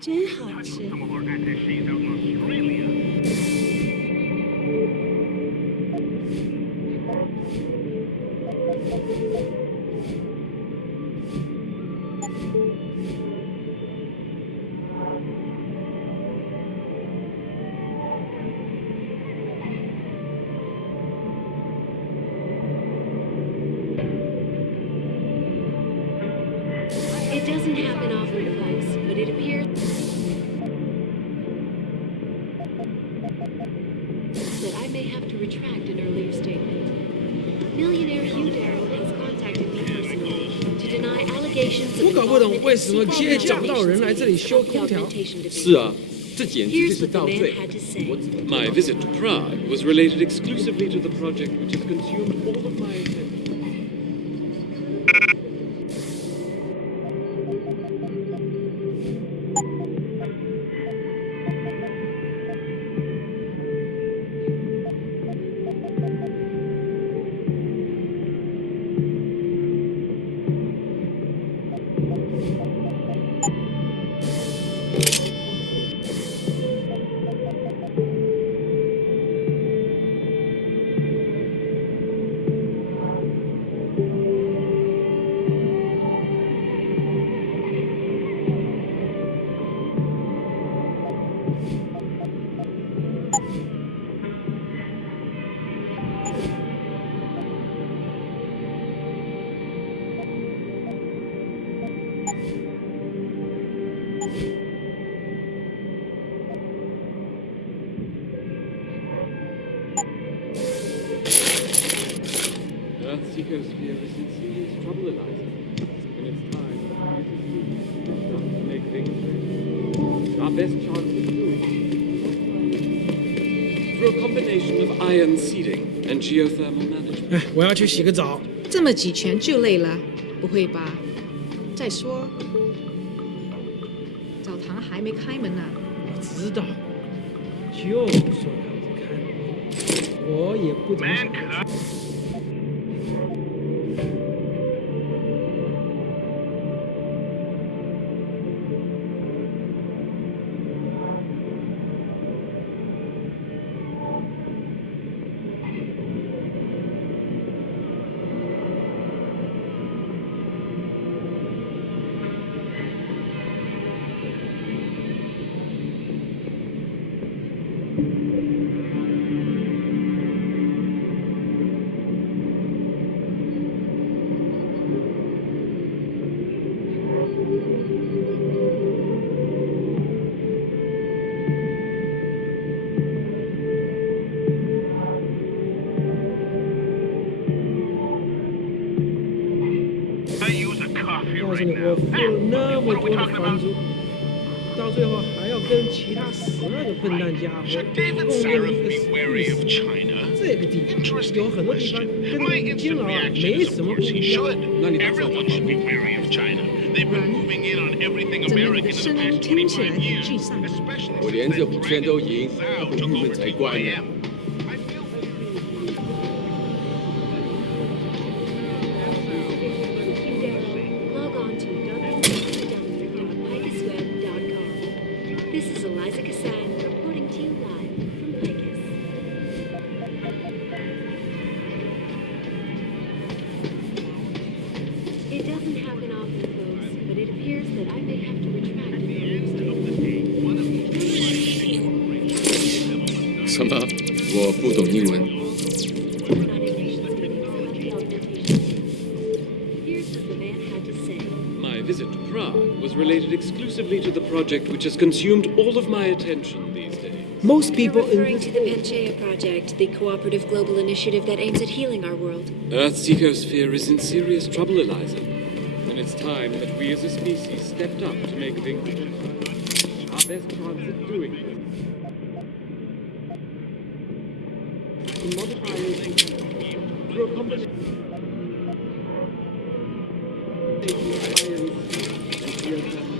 真好吃。It doesn't happen often, folks, but it appears that I may have to retract an earlier statement. Millionaire Hugh Darrell has contacted me personally to deny allegations of 我搞不懂 involvement 为 in 什么 secret 今天找不到人来这里修 augmentation 空调。 division. 是啊，这简直就 Here's 是 what the 倒 man 罪。 had to say. My visit to Prague was related exclusively to the project which has consumed all of my attention. Earth's ecosphere is in serious trouble, Eliza. And it's time to make things better. Our best chance of doing it through a combination of iron seeding and geothermal management. 哎，我要去洗个澡。这么几拳就累了？不会吧？再说，澡堂还没开门呢。我知道，就说要开，我也不怎么想去。告诉你，我付了那么多的房租，到最后还要跟其他12个笨蛋家伙共用一个space。这个地方有很多地方跟金劳啊没什么不一样。那你打算怎么？怎么你的声音听起来很沮丧？我连这5圈都赢，还不郁闷才怪呢。Log on to www.picusweb.com. This is Eliza Cassan reporting to you live from Picus. It doesn't happen often, folks, but it appears that I may have to retract an earlier statement. 什么？我不懂英文。 Here's what the man had to say. My visit to Prague was related exclusively to the project which has consumed all of my attention these days. Most people You're in referring this to the Panchaea Project, the cooperative global initiative that aims at healing our world. Earth's ecosphere is in serious trouble, Eliza. And it's time that we as a species stepped up to make things better. Our best chance of doing this. To modify it through a combination of iron and geothermal.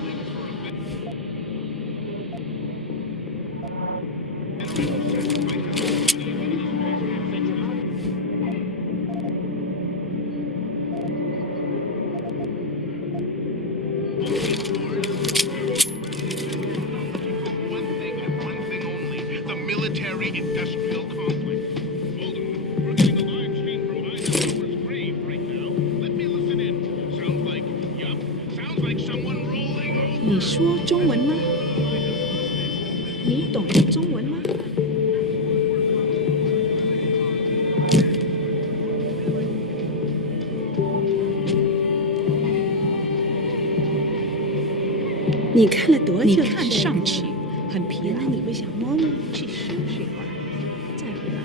你说中文吗？你懂中文吗？你看了多久？你看上去很疲劳原来，你不想摸摸？去休息会儿，再回来。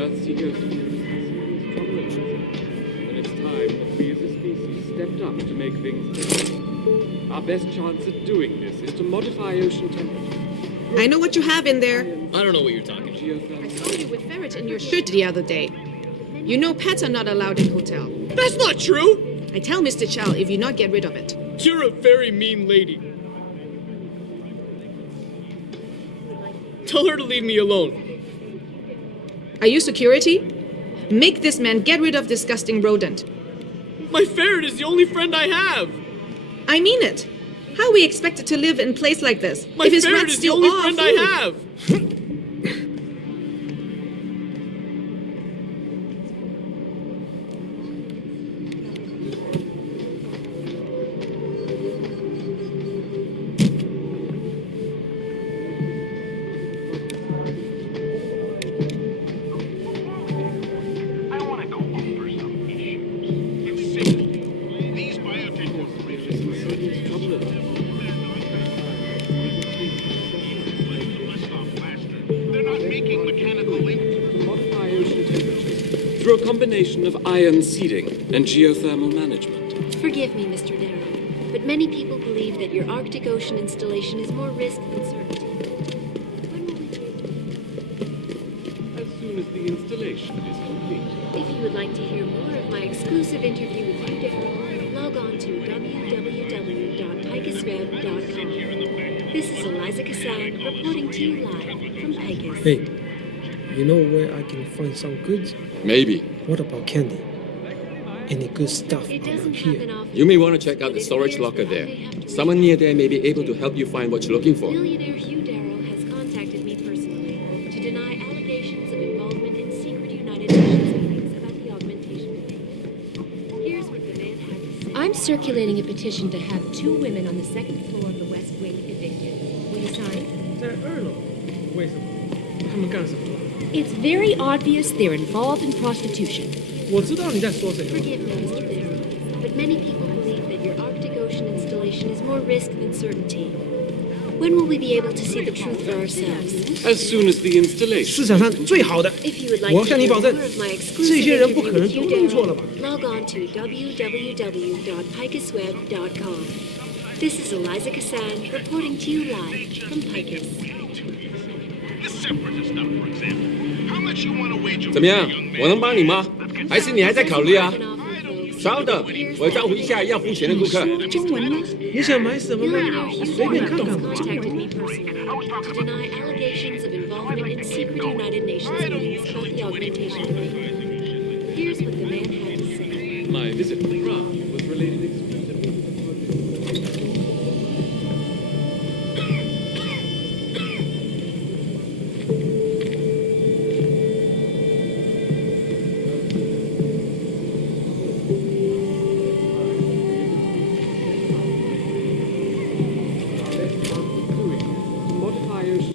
Earth's ecosystem is trouble. And it's time that we as a species stepped up to make things better. Our best chance at doing this is to modify ocean temperature. I know what you have in there. I don't know what you're talking about. I Geothermal. saw you with ferret in your shirt the other day. You know pets are not allowed in hotel. That's not true! I tell Mr. Chow if you not get rid of it. You're a very mean lady. Tell her to leave me alone. Are you security? Make this man get rid of disgusting rodent. My ferret is the only friend I have. I mean it. How are we expected to live in a place like this? My if his ferret rats is the steal only all our friend food? I have. I want to go over some issues. It's simple. These biotech corporations they're not making mechanical links. To modify ocean temperatures through a combination of ion seeding and geothermal management. Forgive me, Mr. Darrow, but many people believe that your Arctic Ocean installation is more risk than certainty. When will we be able As soon as the installation is complete. If you would like to hear more of my exclusive interview with Hugh Darrow, log on to www.picusweb.com. This is Eliza Cassan reporting to you live from Picus. Hey, you know where I can find some goods? Maybe. What about candy? Any good stuff It around doesn't here? happen often. You may want to check out the It storage appears locker that I there. may have to Someone near there may be able to help you find what you're looking for. Millionaire Hugh Darrow has contacted me personally to deny allegations of involvement in secret United Nations meetings about the augmentation debate. Here's what the man had to say. I'm circulating a petition to have 2 women on the second floor of the West Wing evicted. Will you sign? 在2楼，为什么？他们干什么？ It's very obvious they're involved in prostitution. 我知道你在说谁。 Forgive me, Mr. Darrow, but many people believe that your Arctic Ocean installation is more risk than certainty. When will we be able to see the truth for ourselves? As soon as the installation. 市场上最好的， If you would like 我 to 向你 hear 保证 more of my， 这 exclusive 些人不 interview 可能 with 都 Hugh 弄错了吧？ Darrow, log on to www.picusweb.com. This is Eliza Cassan reporting to you live from Picus. This separatist stuff, for example. How much you want to wager 怎么样 with a young？man 我能帮你吗？还是你还在考虑啊？ Doesn't happen often, folks. 稍等，我要招呼一下要付钱的顾客。说中文吗？你想买什么吗？ Millionaire Hugh 随便看 Darrow 看 has 吧。 contacted me personally to deny allegations of involvement in secret United Nations meetings about the augmentation debate. Here's what the man had to say. My visit to Prague was related exclusively to the project. To modify ocean.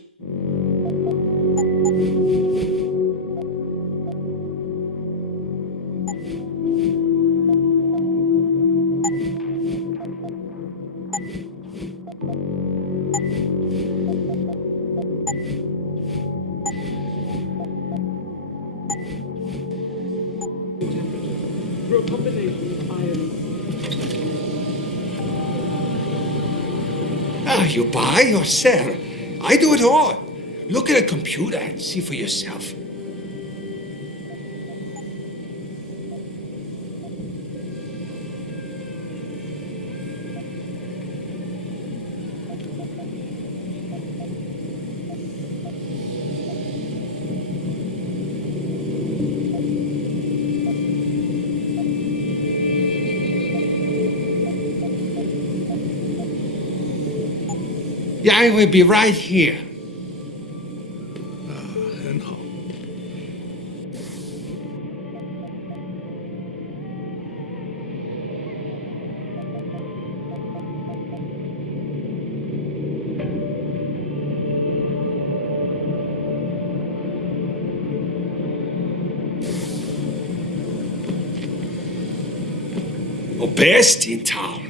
Through a combination of iron. You buy or sell. I do it all. Look at a computer and see for yourself. Yeah, I will be right here. 很好。Oh, best in town.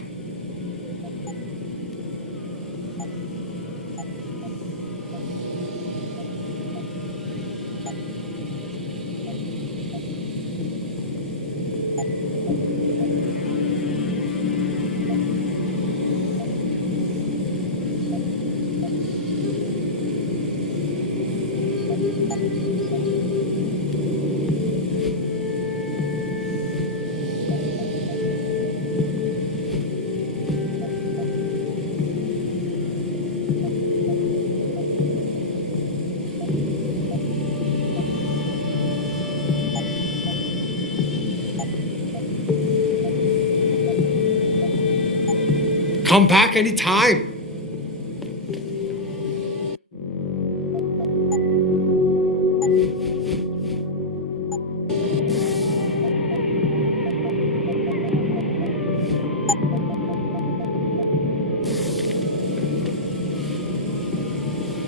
Come back anytime.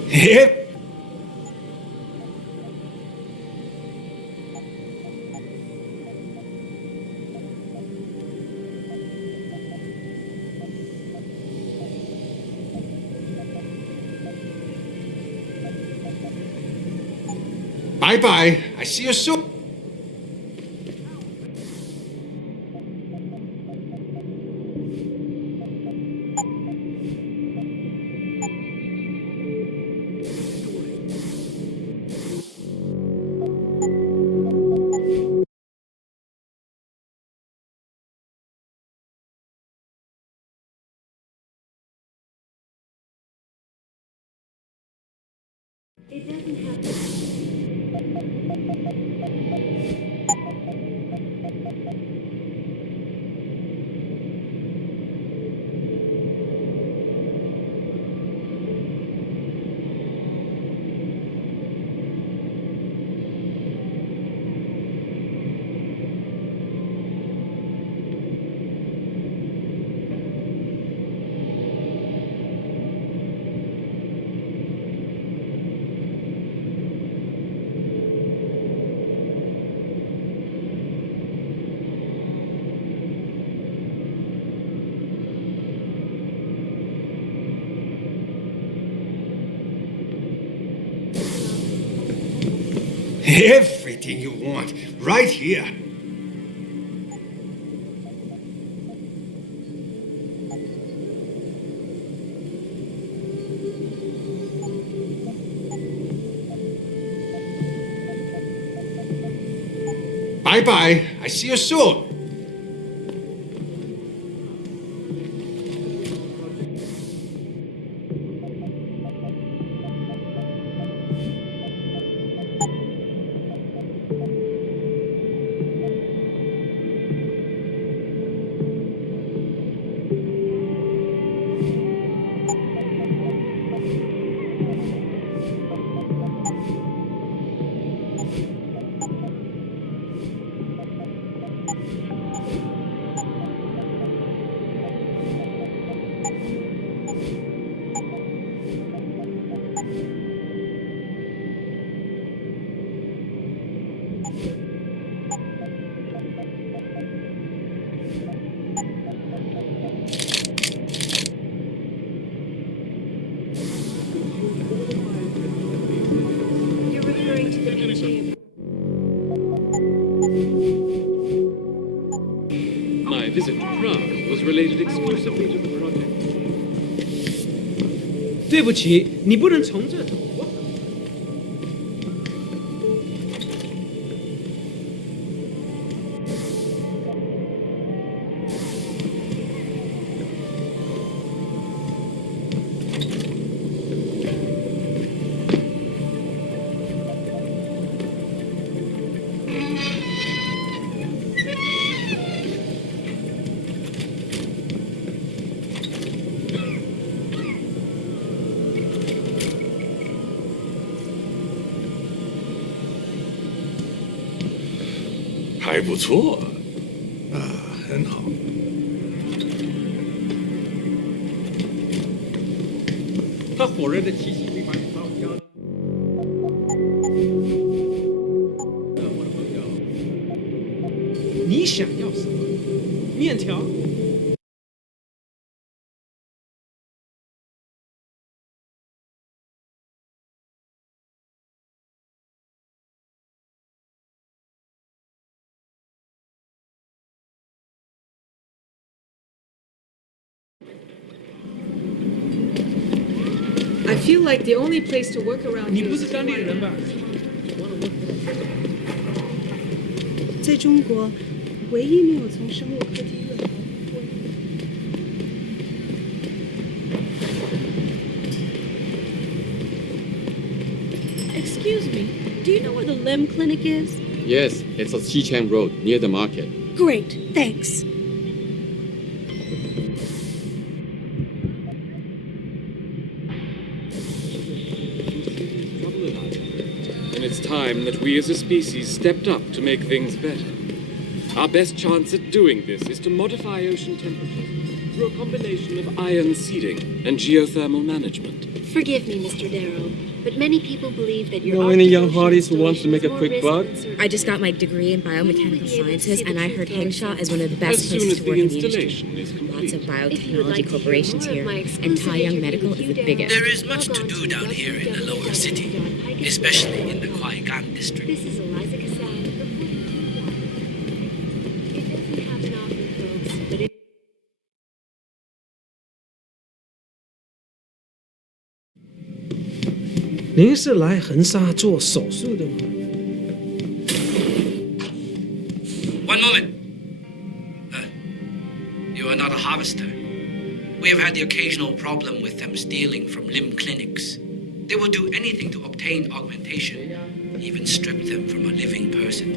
Yep. Bye-bye. I see you soon. It doesn't have to. Everything you want, right here. Bye-bye. I see you soon. You're referring to the picture. My visit to Prague was related exclusively to the project. 对不起，你不能从这走。还不错，很好。他火热的气息会把你烧焦的。我的朋友，你想要什么？面条？ I feel like the only place to work around 你 here 不 is 是当地人吧？在中国，唯一没有从生物科技院逃出过。 Excuse me, do you know where the limb clinic is? Yes, it's on Xicheng Road near the market. Great, thanks. And it's time that we as a species stepped up to make things better. Our best chance at doing this is to modify ocean temperatures through a combination of ion seeding and geothermal management. Forgive me, Mr. Darrow, but many people believe that your Know any young artificial hearties who wants to installation make a is more quick risk buck? than surgery. I just got my degree in biomechanical sciences, and I heard Henshaw is one of the As best soon places as to the work in the industry. installation is Lots complete. of If you would biotechnology like to hear corporations more of here, my and exclusive Tai Young interview Medical with is you, the Darrow, biggest. There is much to log on do down here in the lower city, www.highgastronomy.com. especially in the Qui-Gon district. This is Eliza Cassan reporting to you. It doesn't happen often, folks, but it 您是来横沙做手术的吗？ One moment. You are not a harvester. We have had the occasional problem with them stealing from limb clinics. They will do anything to obtain augmentation, even strip them from a living person.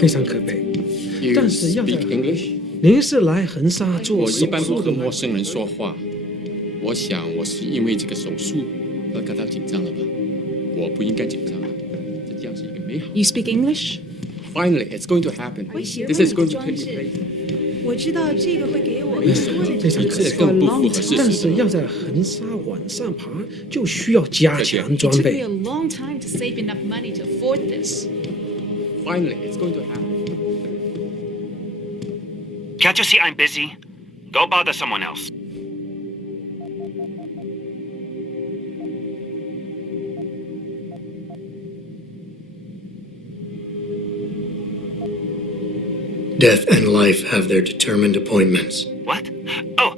非常可悲。 You 但是要在 speak English? 您是来横沙做我手一般不和术的吗陌？生人说话。我想我是因为这个手术而感到紧张了吧？我不应该紧张啊，这将是一个美好。 You speak English? Finally, it's going to happen. 我喜欢 This 你 is 的 going to 装 take 置 place.，我知道这个会给我更多的非常可这惜。更不符合事但实的。是要在横沙往上爬，就需要加强 It 装 took me 备 a。long time to save enough money to afford this. Finally, it's going to happen. Can't you see I'm busy? Go bother someone else. Death and life have their determined appointments. What? Oh,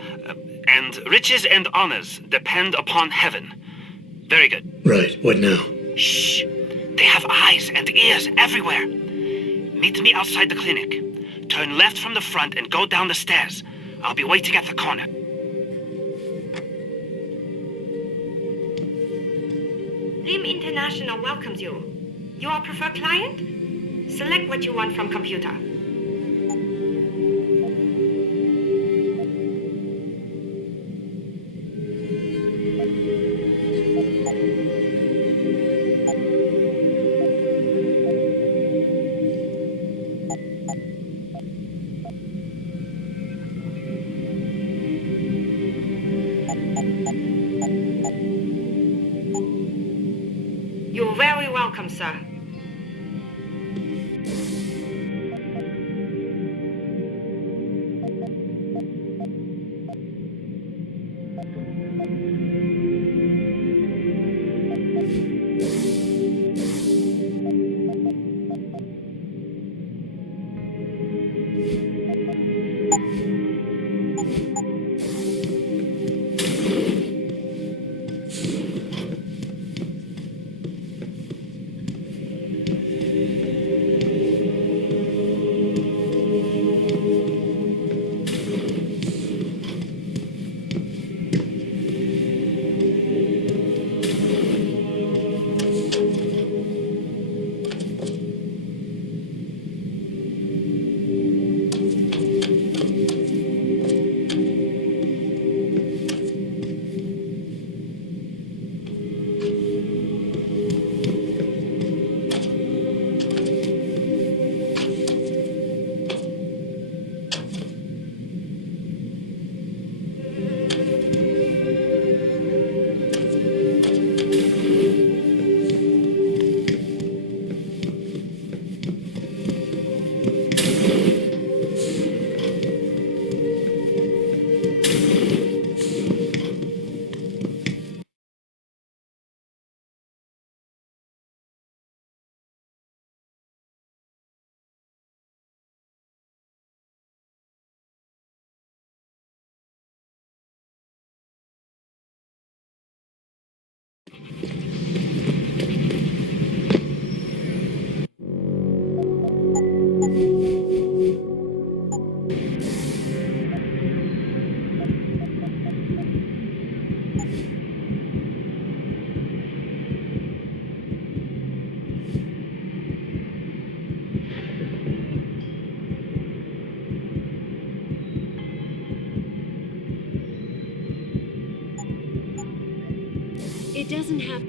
and riches and honors depend upon heaven. Very good. Right, what now? Shh. They have eyes and ears everywhere. Meet me outside the clinic. Turn left from the front and go down the stairs. I'll be waiting at the corner. Lim International welcomes you. You are preferred client? Select what you want from computer. You're very welcome, sir. It doesn't have.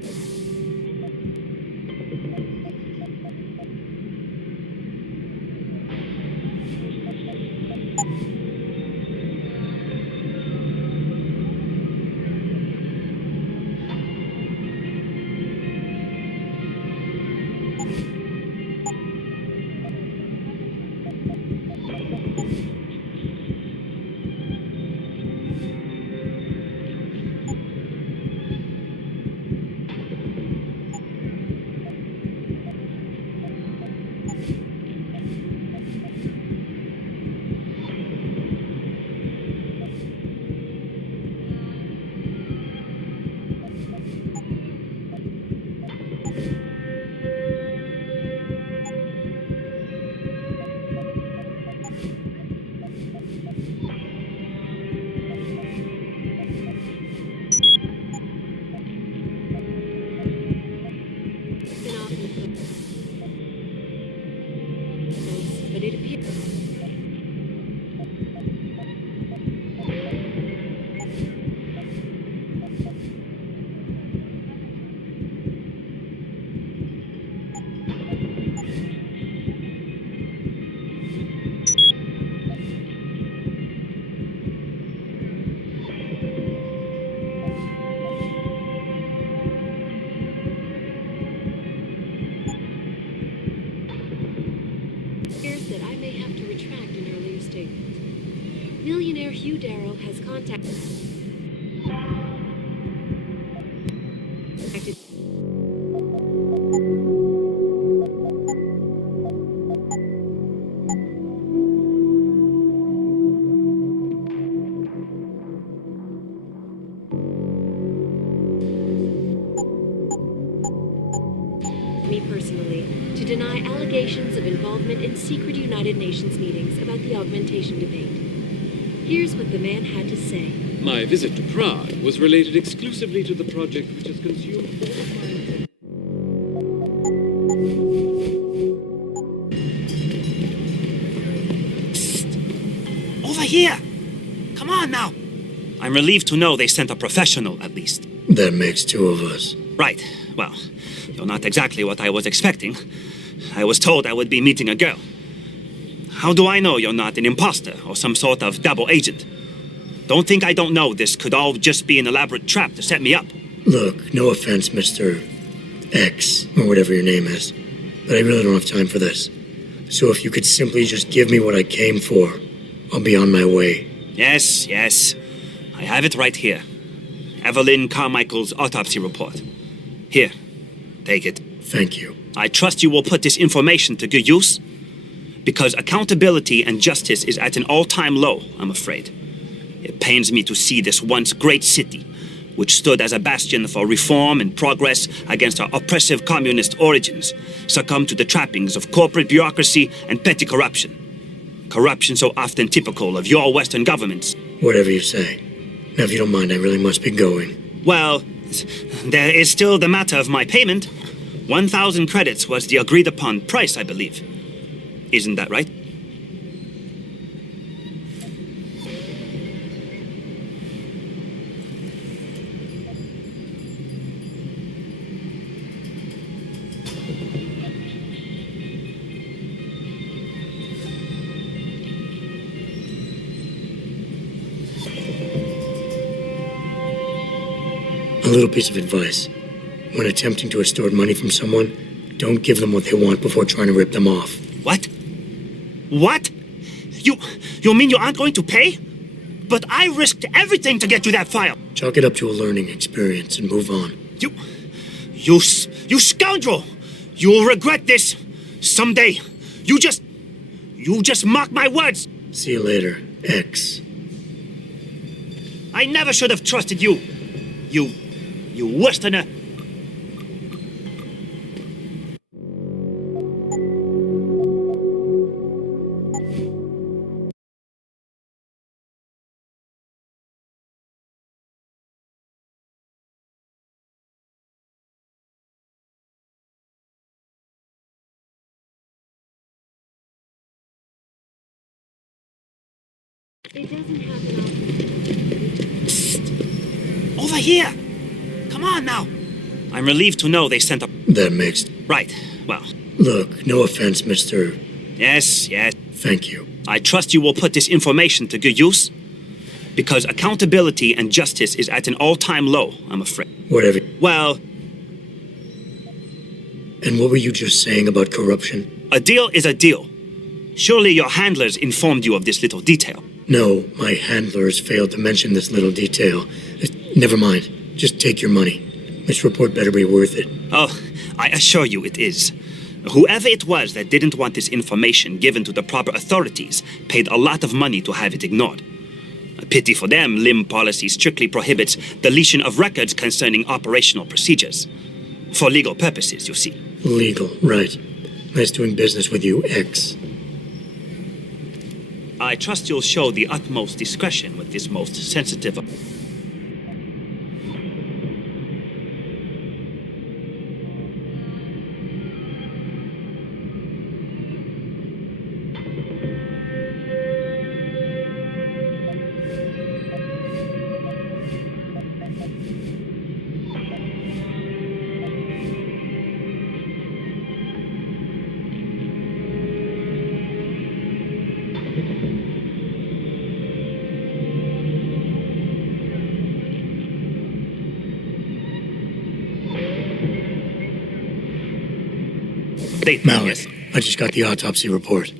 But it appears. That I may have to retract an earlier statement. Millionaire Hugh Darrow has contacted. Me personally to deny allegations of involvement in secret United Nations meetings about the augmentation debate. Here's what the man had to say. My visit to Prague was related exclusively to the project which has consumed all of my... Psst! Over here! Come on now! I'm relieved to know they sent a professional, at least. That makes two of us. Right. Well, you're not exactly what I was expecting. I was told I would be meeting a girl. How do I know you're not an imposter or some sort of double agent? Don't think I don't know this could all just be an elaborate trap to set me up. Look, no offense, Mr. X, or whatever your name is, but I really don't have time for this. So if you could simply just give me what I came for, I'll be on my way. Yes, yes. I have it right here. Evelyn Carmichael's autopsy report. Here, take it. Thank you. I trust you will put this information to good use, because accountability and justice is at an all-time low, I'm afraid. It pains me to see this once great city, which stood as a bastion for reform and progress against our oppressive communist origins, succumb to the trappings of corporate bureaucracy and petty corruption. Corruption so often typical of your Western governments. Whatever you say. Now, if you don't mind, I really must be going. Well, there is still the matter of my payment. 1,000 credits was the agreed-upon price, I believe. Isn't that right? A little piece of advice. When attempting to extort money from someone, don't give them what they want before trying to rip them off. What? What? You mean you aren't going to pay? But I risked everything to get you that file. Chalk it up to a learning experience and move on. You scoundrel! You'll regret this someday. You just mock my words. See you later, X. I never should have trusted you. You Westerner. It doesn't have an option. Psst! Over here! Come on now! I'm relieved to know they sent a... That makes... Right, well... Look, no offense, Mr. Yes. Thank you. I trust you will put this information to good use, because accountability and justice is at an all-time low, I'm afraid. Whatever. Well... And what were you just saying about corruption? A deal is a deal. Surely your handlers informed you of this little detail. No, my handlers failed to mention this little detail. Never mind. Just take your money. This report better be worth it. Oh, I assure you it is. Whoever it was that didn't want this information given to the proper authorities paid a lot of money to have it ignored. A pity for them, LIM policy strictly prohibits deletion of records concerning operational procedures. For legal purposes, you see. Legal, right. Nice doing business with you, X. I trust you'll show the utmost discretion with this most sensitive... Malik, I just got the autopsy report.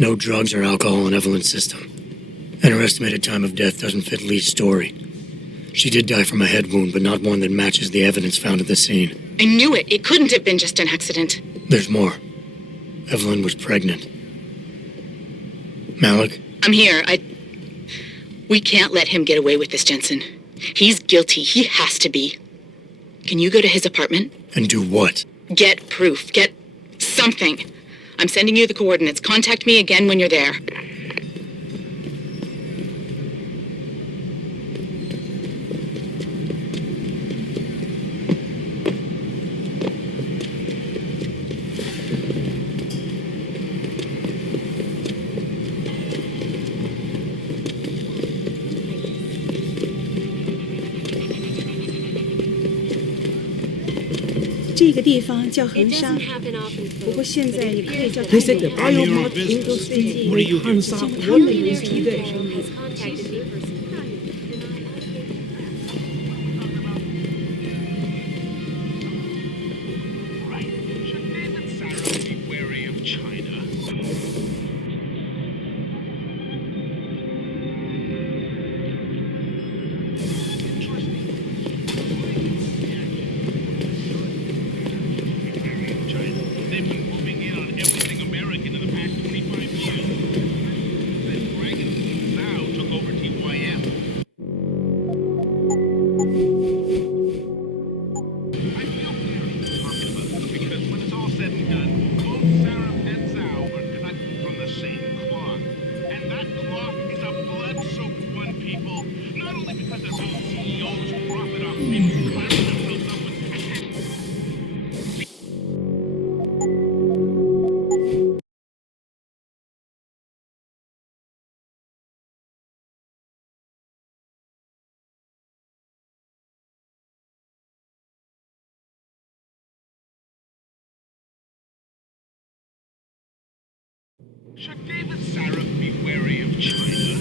No drugs or alcohol in Evelyn's system. And her estimated time of death doesn't fit Lee's story. She did die from a head wound, but not one that matches the evidence found at the scene. I knew it. It couldn't have been just an accident. There's more. Evelyn was pregnant. Malik? I'm here. We can't let him get away with this, Jensen. He's guilty. He has to be. Can you go to his apartment? And do what? Get proof. Get something. I'm sending you the coordinates. Contact me again when you're there.这个地方叫横沙，不过现在也可以叫它 They said the biomark industry will Hansa Wallace today. Should David Sarif be wary of China?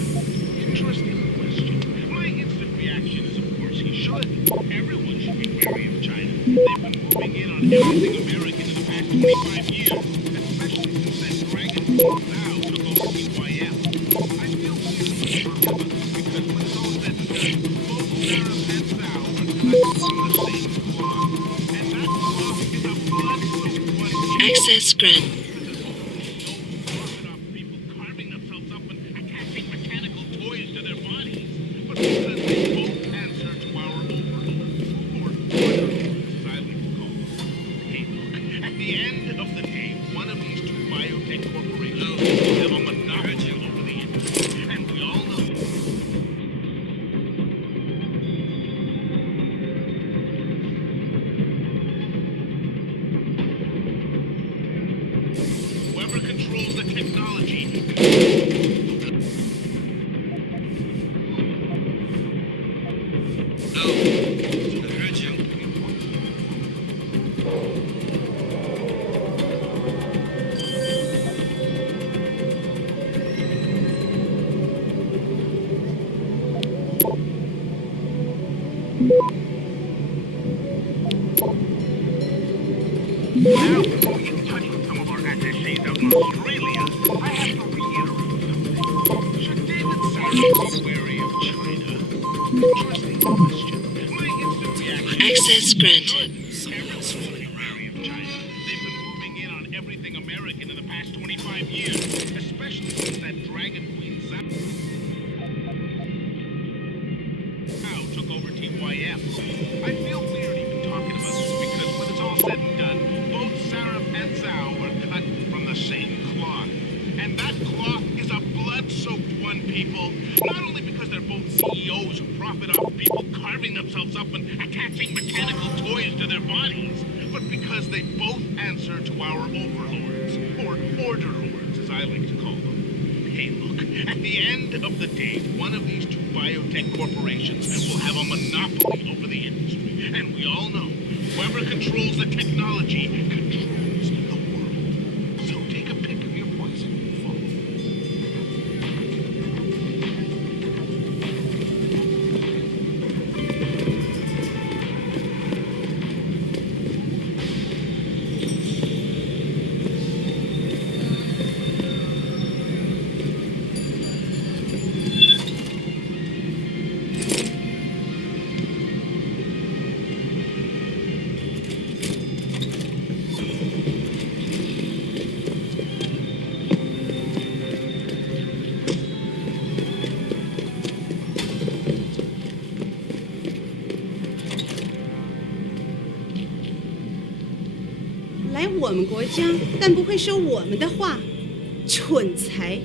Interesting question. My instant reaction is, of course, he should. Everyone should be wary of China. They've been moving in on everything American in the past 25 years, especially since that dragon now took over TYM. I feel weird about this because when it's all said and done, both Sarif and Zhao are cut from the same cloth. And that cloth is a blood-soaked one. Access granted. wary of China. Interesting question. My instant reaction. Access granted. Everyone's fully wary of China. They've been moving in on everything American in the past 25 years, especially since that Dragon Queen Zhao took over TYF. I feel weird even talking about this because when it's all said and done, both Sarif and Zhao were cut from the same cloth. And that cloth is a blood-soaked one, people. Not only because they're both CEOs who profit off people carving themselves up and attaching mechanical toys to their bodies, but because they both answer to our overlords, or order lords, as I like to call them. Hey, look, at the end of the day, one of these two biotech corporations will have a monopoly over the industry. And we all know, whoever controls the technology controls the world. So take a pick of your poison and follow.来我们国家，但不会说我们的话，蠢材！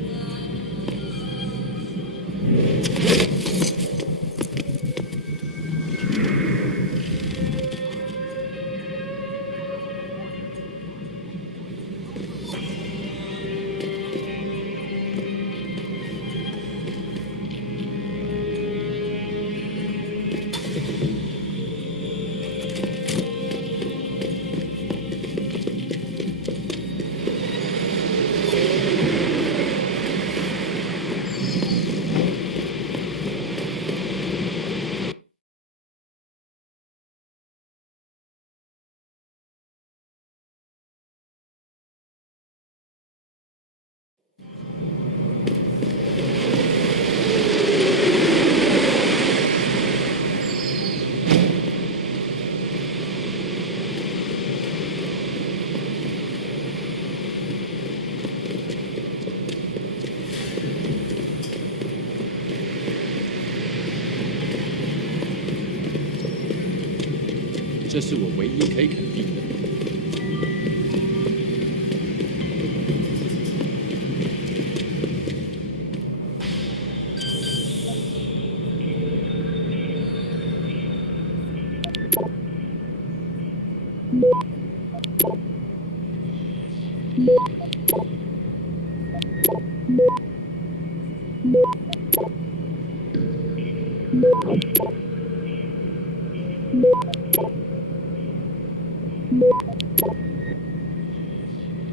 这是我唯一可以肯定的。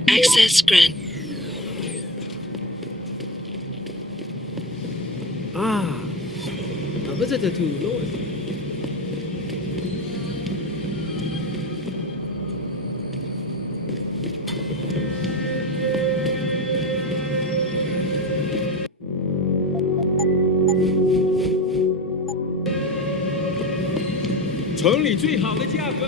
Access grant. 不是这土路。城里最好的价格。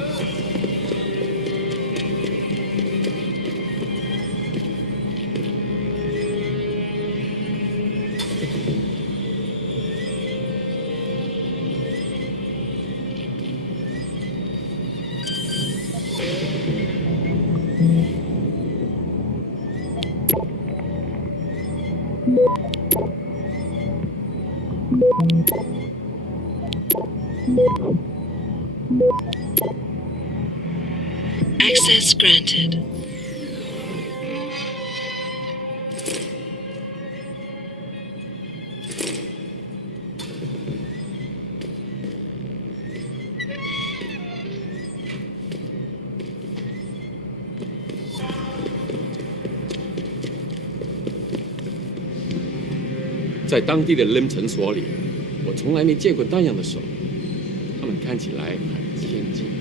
Access granted. "在当地的 LIM 诊所里，我从来没见过那样的手，他们看起来很先进。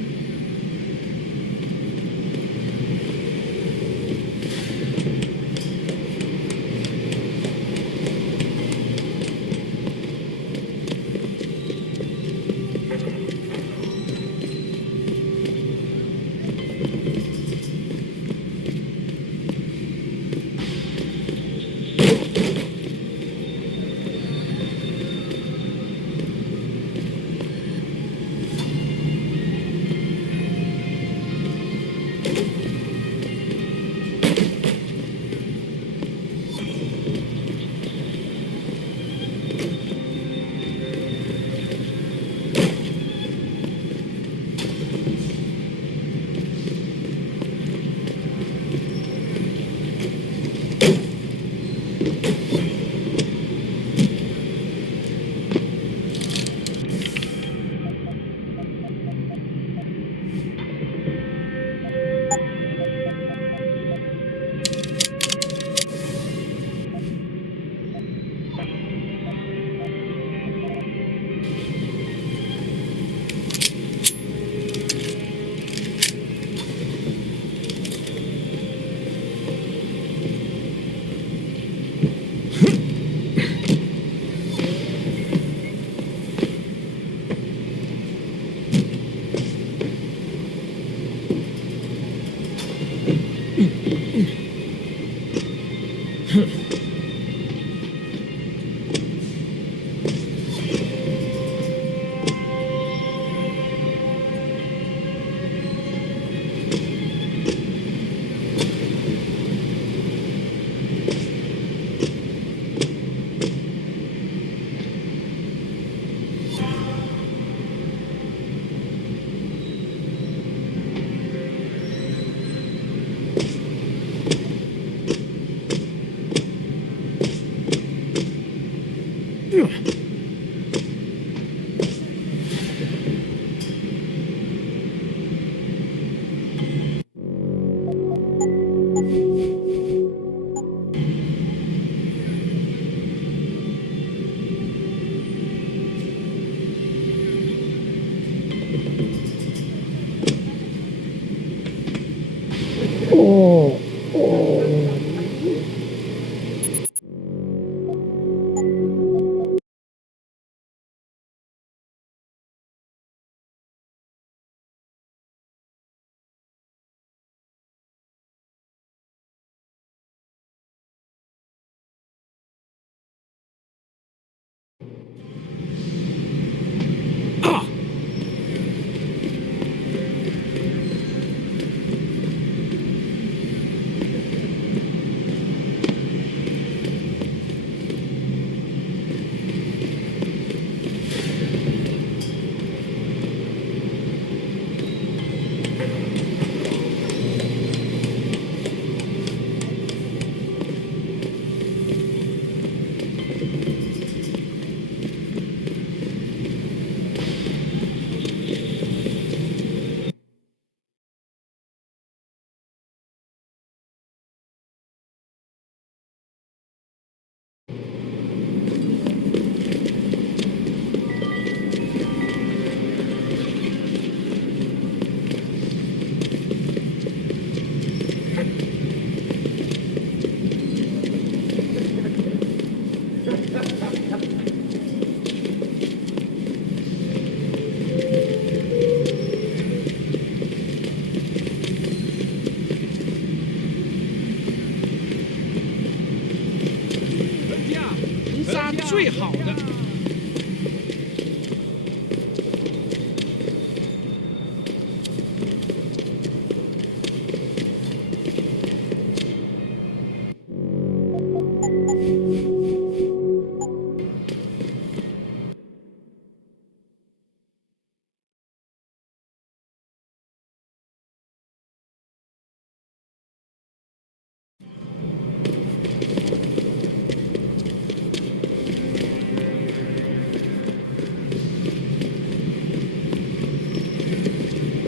最好的。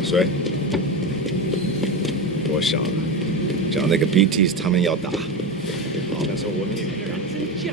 谁？我傻了，讲那个 BTs 他们要打，那时候我们也没打。真犟。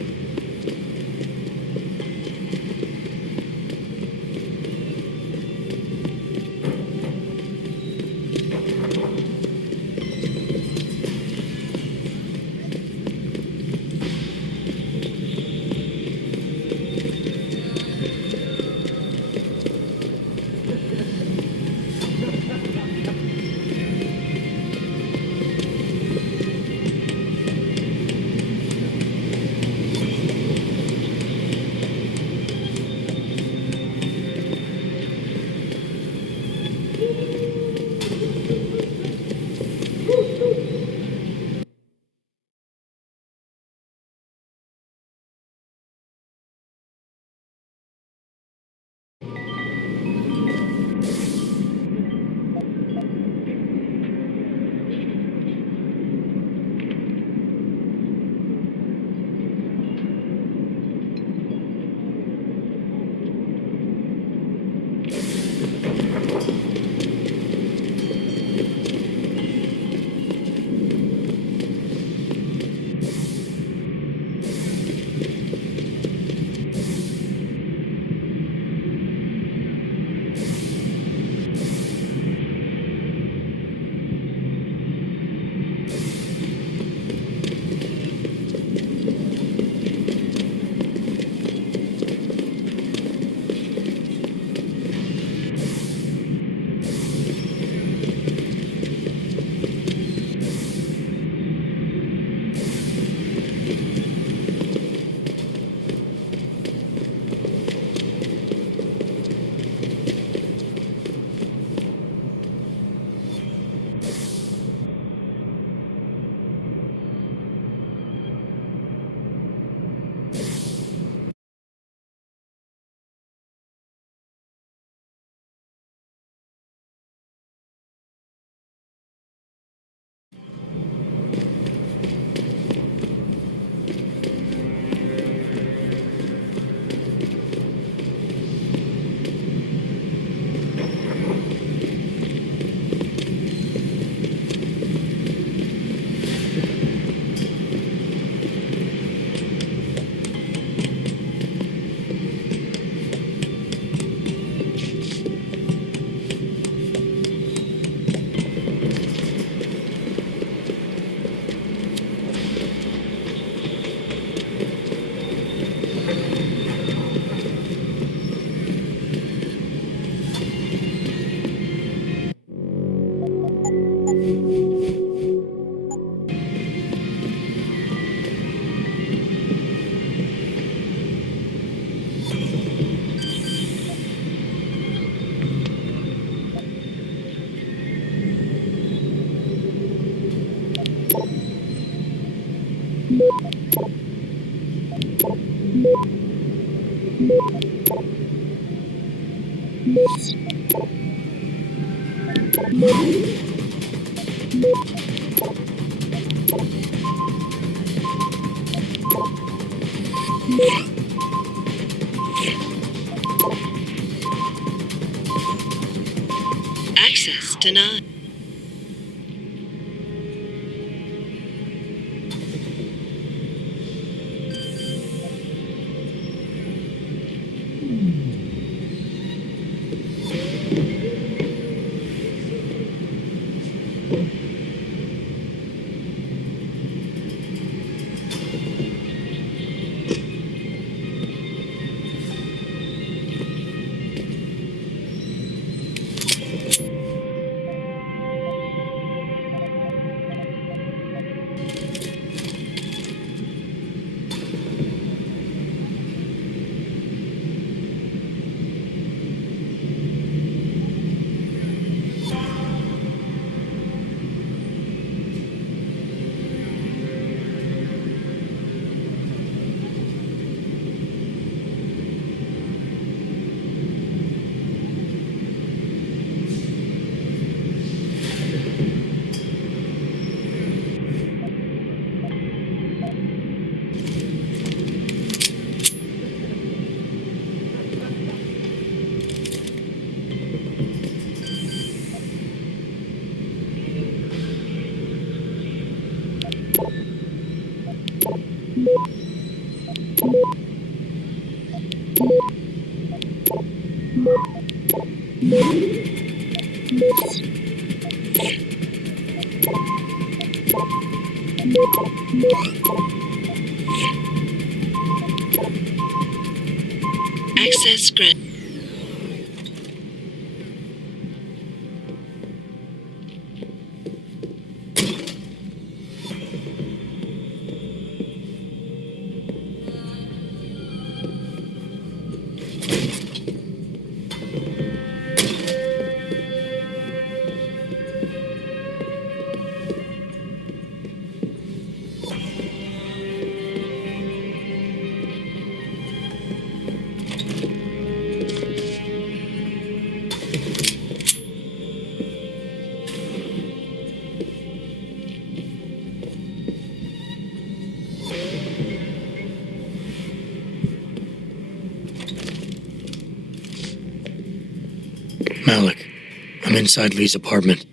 Access denied. Access granted. Malik, I'm inside Lee's apartment.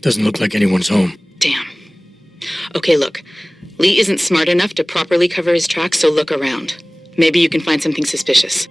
Doesn't look like anyone's home. Damn. Okay, look. Lee isn't smart enough to properly cover his tracks, so look around. Maybe you can find something suspicious.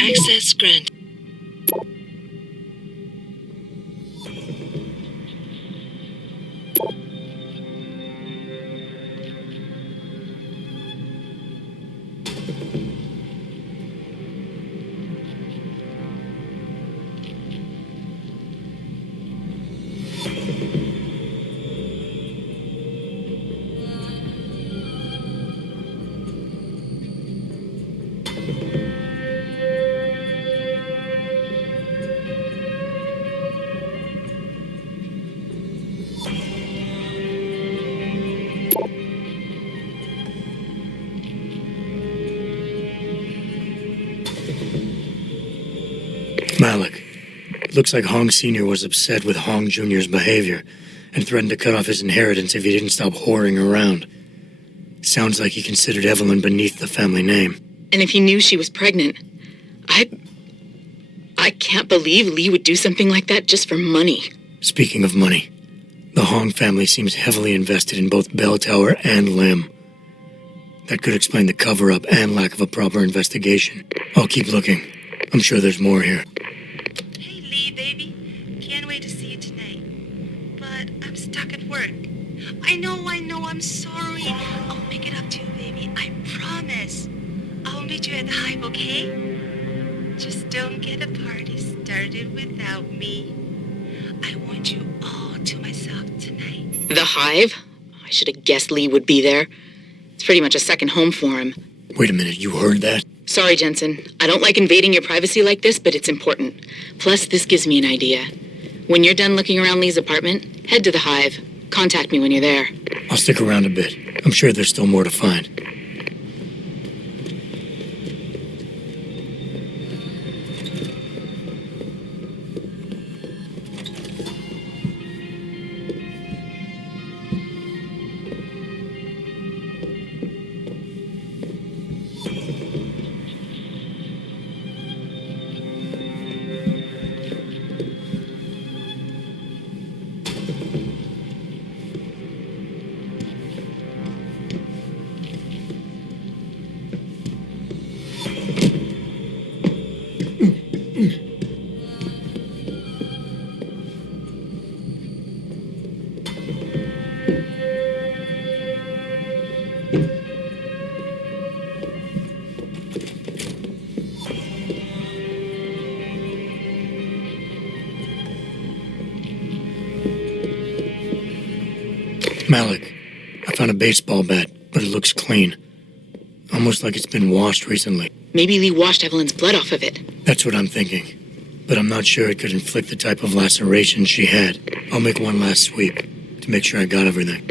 Access granted. Malik, looks like Hong Sr. was upset with Hong Jr.'s behavior and threatened to cut off his inheritance if he didn't stop whoring around. Sounds like he considered Evelyn beneath the family name. And if he knew she was pregnant, I I can't believe Lee would do something like that just for money. Speaking of money, the Hong family seems heavily invested in both Bell Tower and Lim. That could explain the cover-up and lack of a proper investigation. I'll keep looking. I'm sure there's more here. Hey, Lee, baby. Can't wait to see you tonight. But I'm stuck at work. I know, I'm sorry. I'll make it up to you, baby. I promise. I'll meet you at the Hive, okay? Just don't get a party started without me. I want you all to myself tonight. The Hive? I should have guessed Lee would be there. It's pretty much a second home for him. Wait a minute, you heard that? Sorry, Jensen. I don't like invading your privacy like this, but it's important. Plus, this gives me an idea. When you're done looking around Lee's apartment, head to the Hive. Contact me when you're there. I'll stick around a bit. I'm sure there's still more to find. Malik, I found a baseball bat, but it looks clean. Almost like it's been washed recently. Maybe Lee washed Evelyn's blood off of it. That's what I'm thinking. But I'm not sure it could inflict the type of laceration she had. I'll make one last sweep to make sure I got everything.